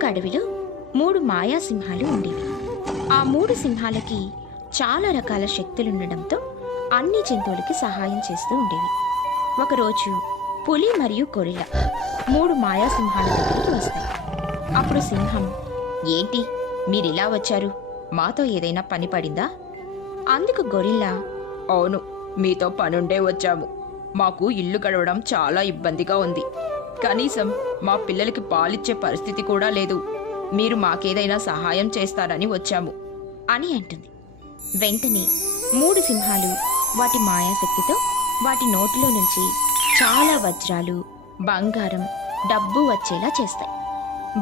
ఒక అడవిలో మూడు మాయా సింహాలు ఉండేవి. ఆ మూడు సింహాలకి చాలా రకాల శక్తులుండడంతో అన్ని జంతువులకి సహాయం చేస్తూ ఉండేవి. ఒకరోజు పులి మరియు గొరిల మూడు మాయా సింహాల దగ్గరికి వస్తాయి. అప్పుడు సింహం ఏంటి? మీరిలా వచ్చారు? మాతో ఏదైనా పని పడిందా? అందుకు గొరిల్లా అవును మీతో పనుండే వచ్చాము. మాకు ఇల్లు గడవడం చాలా ఇబ్బందిగా ఉంది. కనీసం మా పిల్లలకి పాలిచ్చే పరిస్థితి కూడా లేదు. మీరు మాకేదైనా సహాయం చేస్తారని వచ్చాము. అని అంటుంది. వెంటనే మూడు సింహాలు వాటి మాయాశక్తితో వాటి నోటిలో నుంచి చాలా వజ్రాలు బంగారం డబ్బు వచ్చేలా చేస్తాయి.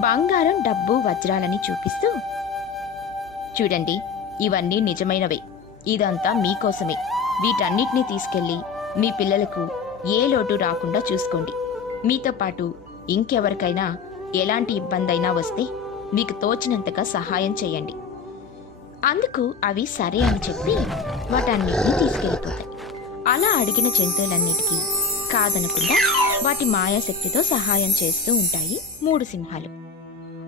బంగారం డబ్బు వజ్రాలని చూపిస్తూ చూడండి ఇవన్నీ నిజమైనవే. ఇదంతా మీకోసమే. వీటన్నిటినీ తీసుకెళ్ళి మీ పిల్లలకు ఏ లోటు రాకుండా చూసుకోండి. మీతో పాటు ఇంకెవరికైనా ఎలాంటి ఇబ్బంది అయినా వస్తే మీకు తోచినంతగా సహాయం చేయండి. అందుకు అవి సరే అని చెప్పి వాటన్నిటిని తీసుకెళ్ళిపోతాయి. అలా అడిగిన జంతువులన్నిటికీ కాదనకుండా వాటి మాయాశక్తితో సహాయం చేస్తూ ఉంటాయి మూడు సింహాలు.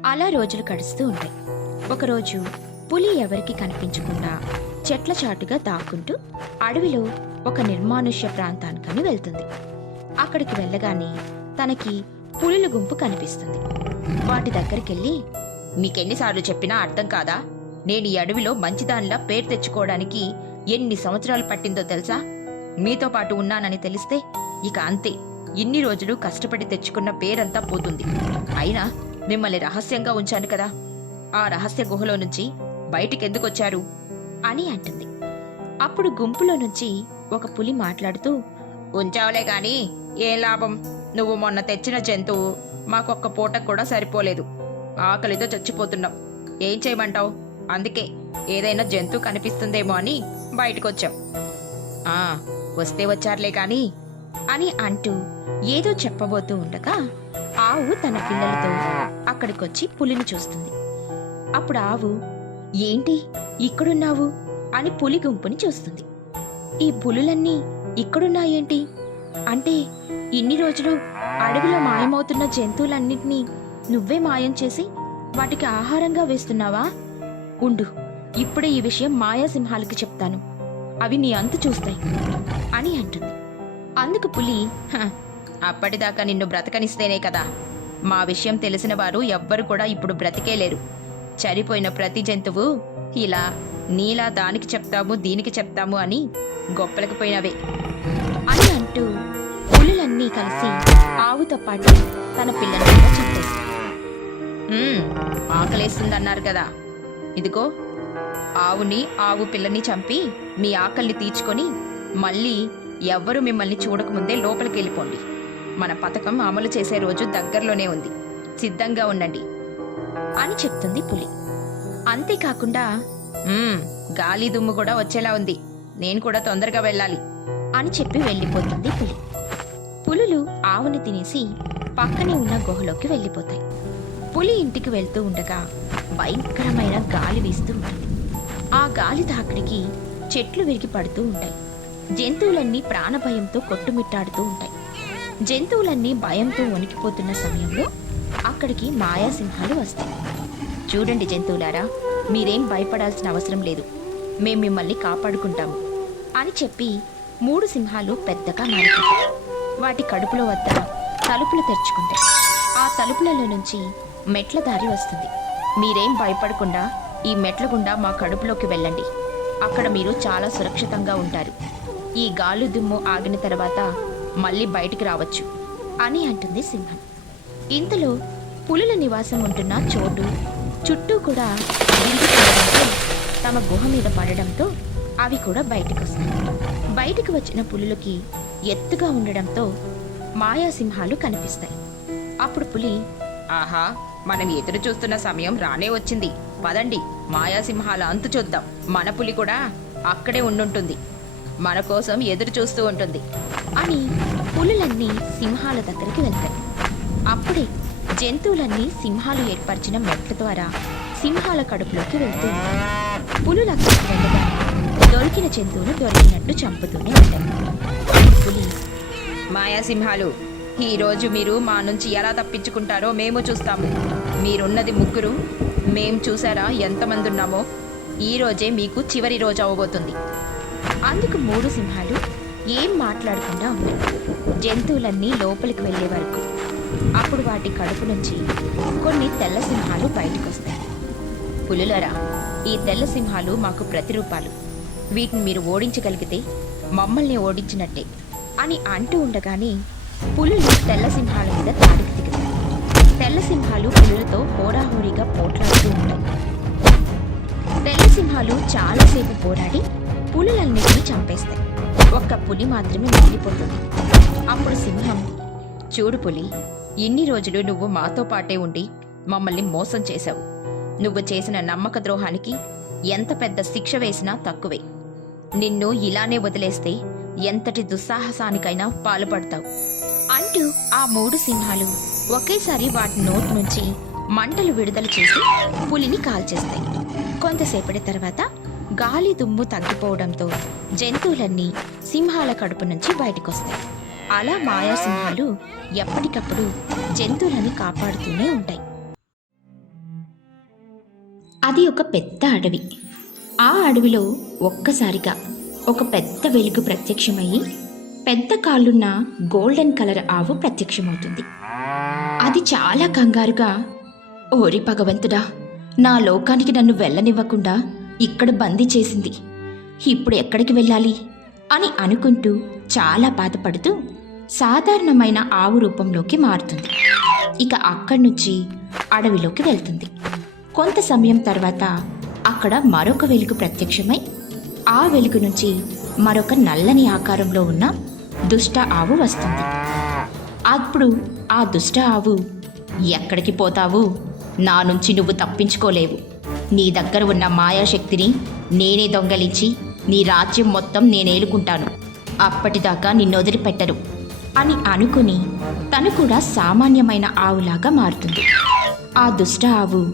అలా రోజులు గడుస్తూ ఉంటాయి. ఒకరోజు పులి ఎవరికి కనిపించకుండా చెట్ల చాటుగా దాక్కుంటూ అడవిలో ఒక నిర్మానుష్య ప్రాంతానికని వెళ్తుంది. అక్కడికి వెళ్ళగానే తనకి పులుల గుంపు కనిపిస్తుంది. వాటి దగ్గరికెళ్ళి మీకెన్నిసార్లు చెప్పినా అర్థం కాదా? నేను ఈ అడవిలో మంచిదానిలా పేరు తెచ్చుకోవడానికి ఎన్ని సంవత్సరాలు పట్టిందో తెలుసా? మీతో పాటు ఉన్నానని తెలిస్తే ఇక అంతే. ఇన్ని రోజులు కష్టపడి తెచ్చుకున్న పేరంతా పోతుంది. అయినా మిమ్మల్ని రహస్యంగా ఉంచాను కదా. ఆ రహస్య గుహలో నుంచి బయటికెందుకొచ్చారు? అని అంటుంది. అప్పుడు గుంపులో నుంచి ఒక పులి మాట్లాడుతూ ఉంచావులే గాని ఏం లాభం? నువ్వు మొన్న తెచ్చిన జంతువు మాకొక్క పూట కూడా సరిపోలేదు. ఆకలితో చచ్చిపోతున్నాం. ఏం చేయమంటావు? అందుకే ఏదైనా జంతువు కనిపిస్తుందేమో అని బయటకొచ్చాం. ఆ వస్తే వచ్చారులే కానీ అని అంటూ ఏదో చెప్పబోతూ ఉండగా ఆవు తన పిల్లలతో అక్కడికొచ్చి పులిని చూస్తుంది. అప్పుడు ఆవు ఏంటి? ఇక్కడున్నావు? అని పులి గుంపుని చూస్తుంది. ఈ పులులన్నీ ఇక్కడున్నాయేంటి? అంటే ఇన్ని రోజులు అడవిలో మాయమవుతున్న జంతువులన్నింటినీ నువ్వే మాయం చేసి వాటికి ఆహారంగా వేస్తున్నావా? ఉండు ఇప్పుడే ఈ విషయం మాయాసింహాలకి చెప్తాను. అవి నీ అంతు చూస్తాయి అని అంటుంది. అందుకు పులి హ, అప్పటిదాకా నిన్ను బ్రతకనిస్తేనే కదా. మా విషయం తెలిసిన వారు ఎవ్వరు కూడా ఇప్పుడు బ్రతికేలేరు చనిపోయిన ప్రతి జంతువు ఇలా నీలా దానికి చెప్తాము దీనికి చెప్తాము అని గొప్పలకు పోయినవే. అన్నీ కలిసి ఆవుతో పాటు తన పిల్లల్ని కూడా చంపేస్తాయి ఆకలేస్తుందన్నారు కదా. ఇదిగో ఆవుని ఆవు పిల్లని చంపి మీ ఆకలిని తీర్చుకొని మళ్ళీ ఎవ్వరూ మిమ్మల్ని చూడకముందే లోపలికి వెళ్ళిపోండి. మన పథకం అమలు చేసే రోజు దగ్గరలోనే ఉంది. సిద్ధంగా ఉండండి. అని చెప్తుంది పులి. అంతేకాకుండా గాలి దుమ్ము కూడా వచ్చేలా ఉంది. నేను కూడా తొందరగా వెళ్ళాలి అని చెప్పి వెళ్ళిపోతుంది పులి. పులులు ఆవుని తినేసి పక్కనే ఉన్న గుహలోకి వెళ్ళిపోతాయి. పులి ఇంటికి వెళ్తూ ఉండగా భయంకరమైన గాలి వీస్తూ ఉంటుంది. ఆ గాలి తాకిడికి చెట్లు విరిగి పడుతూ ఉంటాయి. జంతువులన్నీ ప్రాణభయంతో కొట్టుమిట్టాడుతూ ఉంటాయి. జంతువులన్నీ భయంతో వణికిపోతున్న సమయంలో అక్కడికి మాయాసింహాలు వస్తాయి. చూడండి జంతువులారా మీరేం భయపడాల్సిన అవసరం లేదు. మేం మిమ్మల్ని కాపాడుకుంటాము అని చెప్పి మూడు సింహాలు పెద్దగా మారిపోతాయి. వాటి కడుపులో వద్ద తలుపులు తెరుచుకుంటాయి ఆ తలుపులలో నుంచి మెట్ల దారి వస్తుంది. మీరేం భయపడకుండా ఈ మెట్ల గుండా మా కడుపులోకి వెళ్ళండి. అక్కడ మీరు చాలా సురక్షితంగా ఉంటారు. ఈ గాలు దుమ్ము ఆగిన తర్వాత మళ్ళీ బయటికి రావచ్చు అని అంటుంది సింహం. ఇంతలో పులుల నివాసం ఉంటున్న చోటు చుట్టూ కూడా తమ గుహ మీద పడడంతో అవి కూడా బయటకు వస్తాయి బయటకు వచ్చిన పులులకి ఎత్తుగా ఉండడంతో మాయాసింహాలు కనిపిస్తాయి. అప్పుడు పులి ఆహా మనం ఎదురు చూస్తున్న సమయం రానే వచ్చింది. పదండి మాయాసింహాల అంతు చూద్దాం. మన పులి కూడా అక్కడే ఉండుంటుంది. మన కోసం ఎదురు చూస్తూ ఉంటుంది. అని పులులన్నీ సింహాల దగ్గరికి వెళ్తాయి. అప్పుడే జంతువులన్నీ సింహాలు ఏర్పరిచిన మెట్ల ద్వారా సింహాల కడుపులోకి వెళ్తూ ఉంటాయి. పులులు అక్కడికి వెళ్ళగా దొరికిన జంతువును దొరికినట్టు చంపుతూనే ఉంటాయి. మాయాసింహాలు ఈరోజు మీరు మా నుంచి ఎలా తప్పించుకుంటారో మేము చూస్తాము. మీరున్నది ముగ్గురు మేం చూసారా ఎంతమంది ఉన్నామో ఈ రోజే మీకు చివరి రోజు అవ్వబోతుంది అందుకు మూడు సింహాలు ఏం మాట్లాడకుండా ఉన్నాయి. జంతువులన్నీ లోపలికి వెళ్ళే వరకు. అప్పుడు వాటి కడుపు నుంచి కొన్ని తెల్ల సింహాలు బయటకు వస్తాయి పులులరా ఈ తెల్ల సింహాలు మాకు ప్రతిరూపాలు. వీటిని మీరు ఓడించగలిగితే మమ్మల్ని ఓడించినట్టే. అని అంటూ ఉండగానే పులులు తెల్ల సింహాల మీద తాడికి దిగుతాయి. తెల్ల సింహాలు పులులతో హోరాహోరీగా పోట్లాడుతూ ఉంటాయి. తెల్ల సింహాలు చాలాసేపు పోరాడి పులులన్నిటినీ చంపేస్తాయి. ఒక్క పులి మాత్రమే మిగిలిపోతుంది అప్పుడు సింహం చూడు పులి ఇన్ని రోజులు నువ్వు మాతో పాటే ఉండి మమ్మల్ని మోసం చేశావు. నువ్వు చేసిన నమ్మక ద్రోహానికి ఎంత పెద్ద శిక్ష వేసినా తక్కువే. నిన్ను ఇలానే వదిలేస్తే ఎంతటి దుస్సాహసానికైనా పాల్పడతావు. అంటూ ఆ మూడు సింహాలు ఒకేసారి వాటి నోటి నుంచి మంటలు విడుదల చేసి పులిని కాల్చేస్తాయి. కొంతసేపటి తర్వాత గాలి దుమ్ము తగ్గిపోవడంతో జంతువులన్నీ సింహాల కడుపు నుంచి బయటకొస్తాయి. అలా మాయాసింహాలు ఎప్పటికప్పుడు జంతువులని కాపాడుతూనే ఉంటాయి. అది ఒక పెద్ద అడవి. ఆ అడవిలో ఒక్కసారిగా ఒక పెద్ద వెలుగు ప్రత్యక్షమయ్యి పెద్ద కాళ్ళున్న గోల్డెన్ కలర్ ఆవు ప్రత్యక్షమవుతుంది. అది చాలా కంగారుగా ఓరి భగవంతుడా నా లోకానికి నన్ను వెళ్ళనివ్వకుండా ఇక్కడ బందీ చేసింది. ఇప్పుడు ఎక్కడికి వెళ్ళాలి? అని అనుకుంటూ చాలా బాధపడుతూ సాధారణమైన ఆవు రూపంలోకి మారుతుంది. ఇక అక్కడి నుంచి అడవిలోకి వెళ్తుంది. కొంత సమయం తర్వాత అక్కడ మరొక వెలుగు ప్రత్యక్షమై ఆ వెలుగు నుంచి మరొక నల్లని ఆకారంలో ఉన్న దుష్ట ఆవు వస్తుంది. అప్పుడు ఆ దుష్ట ఆవు ఎక్కడికి పోతావు? నా నుంచి నువ్వు తప్పించుకోలేవు. నీ దగ్గర ఉన్న మాయాశక్తిని నేనే దొంగలించి నీ రాజ్యం మొత్తం నేనేలుకుంటాను అప్పటిదాకా నిన్ను వదిలిపెట్టరు అని అనుకుని తను కూడా సామాన్యమైన ఆవులాగా మారుతుంది. ఆ దుష్ట ఆవు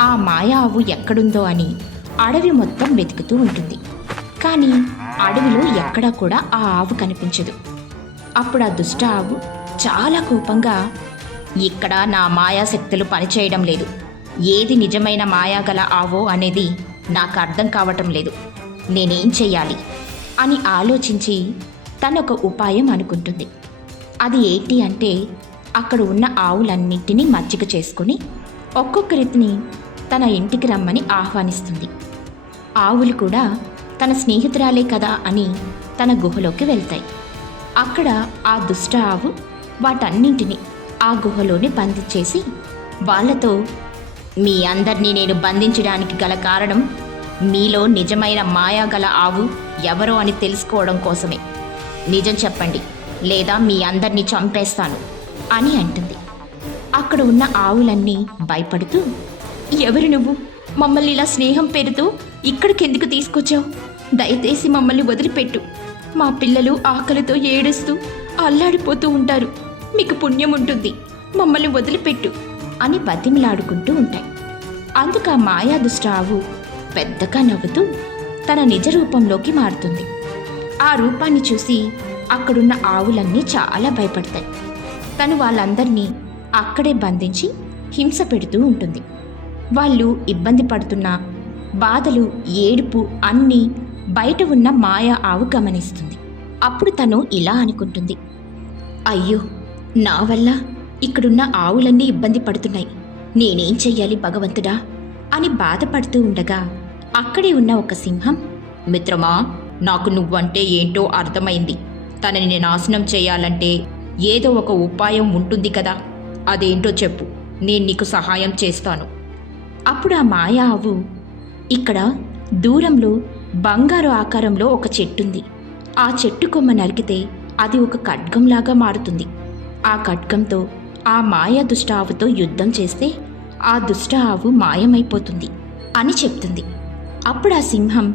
ఆ మాయా ఆవు ఎక్కడుందో అని అడవి మొత్తం వెతుకుతూ ఉంటుంది. కానీ అడవిలో ఎక్కడా కూడా ఆ ఆవు కనిపించదు. అప్పుడు ఆ దుష్ట ఆవు చాలా కోపంగా ఇక్కడ నా మాయాశక్తులు పనిచేయడం లేదు. ఏది నిజమైన మాయా గల ఆవో అనేది నాకు అర్థం కావటం లేదు. నేనేం చెయ్యాలి? అని ఆలోచించి తనొక ఉపాయం అనుకుంటుంది. అది ఏంటి అంటే అక్కడ ఉన్న ఆవులన్నింటినీ మజ్జిగ చేసుకుని ఒక్కొక్కరిని తన ఇంటికి రమ్మని ఆహ్వానిస్తుంది. ఆవులు కూడా తన స్నేహితురాలే కదా అని తన గుహలోకి వెళ్తాయి. అక్కడ ఆ దుష్ట ఆవు వాటన్నింటినీ ఆ గుహలోనే బంధించేసి వాళ్ళతో మీ అందరినీ నేను బంధించడానికి గల కారణం మీలో నిజమైన మాయా గల ఆవు ఎవరో అని తెలుసుకోవడం కోసమే. నిజం చెప్పండి లేదా మీ అందరినీ చంపేస్తాను అని అంటుంది. అక్కడ ఉన్న ఆవులన్నీ భయపడుతూ ఎవరు నువ్వు? మమ్మల్ని ఇలా స్నేహం పేరుతో ఇక్కడికెందుకు తీసుకొచ్చావు? దయచేసి మమ్మల్ని వదిలిపెట్టు. మా పిల్లలు ఆకలితో ఏడుస్తూ అల్లాడిపోతూ ఉంటారు. మీకు పుణ్యం ఉంటుంది. మమ్మల్ని వదిలిపెట్టు అని బతిమిలాడుకుంటూ ఉంటాయి. అందుకు ఆ మాయాదుష్టావు పెద్దగా నవ్వుతూ తన నిజ రూపంలోకి మారుతుంది. ఆ రూపాన్ని చూసి అక్కడున్న ఆవులన్నీ చాలా భయపడతాయి. తను వాళ్ళందరినీ అక్కడే బంధించి హింస పెడుతూ ఉంటుంది. వాళ్ళు ఇబ్బంది పడుతున్న బాధలు ఏడుపు అన్నీ బయట ఉన్న మాయా ఆవు గమనిస్తుంది. అప్పుడు తను ఇలా అనుకుంటుంది. అయ్యో నా వల్ల ఇక్కడున్న ఆవులన్నీ ఇబ్బంది పడుతున్నాయి. నేనేం చెయ్యాలి భగవంతుడా? అని బాధపడుతూ ఉండగా అక్కడే ఉన్న ఒక సింహం మిత్రమా నాకు నువ్వంటే ఏంటో అర్థమైంది. తనని నాశనం చేయాలంటే ఏదో ఒక ఉపాయం ఉంటుంది కదా. అదేంటో చెప్పు. నేను నీకు సహాయం చేస్తాను. అప్పుడు ఆ మాయా ఆవు ఇక్కడ దూరంలో బంగారు ఆకారంలో ఒక చెట్టుంది. ఆ చెట్టు కొమ్మ నరికితే అది ఒక ఖడ్గంలాగా మారుతుంది. ఆ ఖడ్గంతో ఆ మాయా దుష్ట ఆవుతో యుద్ధం చేస్తే ఆ దుష్ట ఆవు మాయమైపోతుంది అని చెప్తుంది. అప్పుడు ఆ సింహం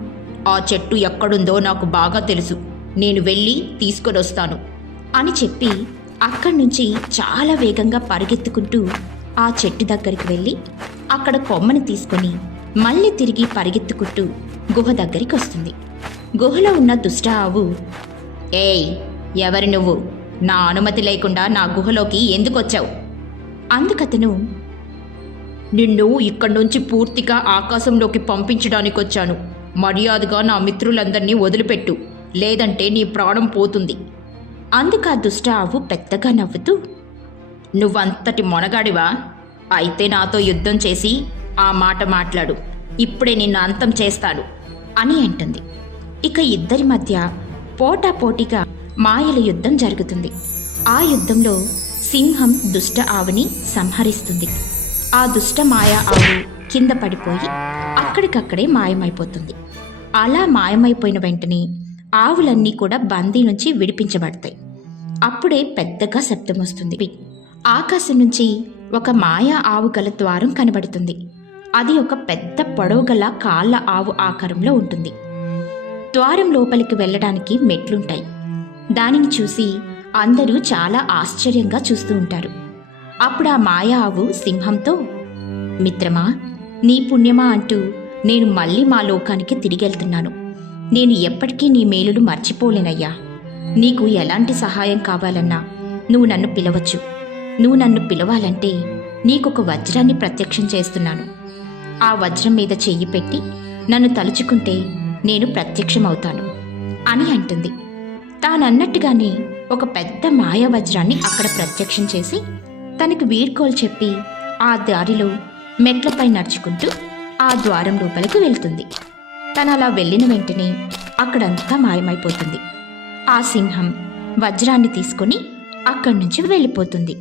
ఆ చెట్టు ఎక్కడుందో నాకు బాగా తెలుసు. నేను వెళ్ళి తీసుకొని వస్తాను అని చెప్పి అక్కడి నుంచి చాలా వేగంగా పరిగెత్తుకుంటూ ఆ చెట్టు దగ్గరికి వెళ్ళి అక్కడ కొమ్మని తీసుకొని మళ్ళీ తిరిగి పరిగెత్తుకుంటూ గుహ దగ్గరికి వస్తుంది. గుహలో ఉన్న దుష్ట ఆవు ఏయ్ ఎవరి నువ్వు? నా అనుమతి లేకుండా నా గుహలోకి ఎందుకు వచ్చావు అందుకతను నిన్ను ఇక్కడి నుంచి పూర్తిగా ఆకాశంలోకి పంపించడానికి వచ్చాను మర్యాదగా నా మిత్రులందరినీ వదిలిపెట్టు. లేదంటే నీ ప్రాణం పోతుంది. అందుకు ఆ దుష్ట ఆవు పెద్దగా నవ్వుతూ నువ్వంతటి మొనగాడివా? అయితే నాతో యుద్ధం చేసి ఆ మాట మాట్లాడు. ఇప్పుడే నిన్ను అంతం చేస్తాడు అని అంటుంది. ఇక ఇద్దరి మధ్య పోటాపోటీగా మాయల యుద్ధం జరుగుతుంది. ఆ యుద్ధంలో సింహం దుష్ట ఆవుని సంహరిస్తుంది. ఆ దుష్ట మాయ ఆవు కింద పడిపోయి అక్కడికక్కడే మాయమైపోతుంది. అలా మాయమైపోయిన వెంటనే ఆవులన్నీ కూడా బందీ నుంచి విడిపించబడతాయి. అప్పుడే పెద్దగా శబ్దం వస్తుంది. ఆకాశం నుంచి ఒక మాయా ఆవు గల ద్వారం కనబడుతుంది. అది ఒక పెద్ద పొడవుగల కాళ్ళ ఆవు ఆకారంలో ఉంటుంది. ద్వారం లోపలికి వెళ్ళడానికి మెట్లుంటాయి. దానిని చూసి అందరూ చాలా ఆశ్చర్యంగా చూస్తూ ఉంటారు. అప్పుడు ఆ మాయా ఆవు సింహంతో మిత్రమా నీ పుణ్యమా అంటూ నేను మళ్ళీ మా లోకానికి తిరిగెళ్తున్నాను. నేను ఎప్పటికీ నీ మేలులు మర్చిపోలేనయ్యా. నీకు ఎలాంటి సహాయం కావాలన్నా నువ్వు నన్ను పిలవచ్చు. నువ్వు నన్ను పిలవాలంటే నీకొక వజ్రాన్ని ప్రత్యక్షం చేస్తున్నాను. ఆ వజ్రం మీద చెయ్యి పెట్టి నన్ను తలుచుకుంటే నేను ప్రత్యక్షమవుతాను అని అంటుంది. తానన్నట్టుగానే ఒక పెద్ద మాయా వజ్రాన్ని అక్కడ ప్రత్యక్షం చేసి తనకు వీడ్కోలు చెప్పి ఆ దారిలో మెట్లపై నడుచుకుంటూ ఆ ద్వారం లోపలికి వెళ్తుంది. తను అలా వెళ్ళిన వెంటనే అక్కడంతా మాయమైపోతుంది. ఆ సింహం వజ్రాన్ని తీసుకొని అక్కడి నుంచి వెళ్ళిపోతుంది.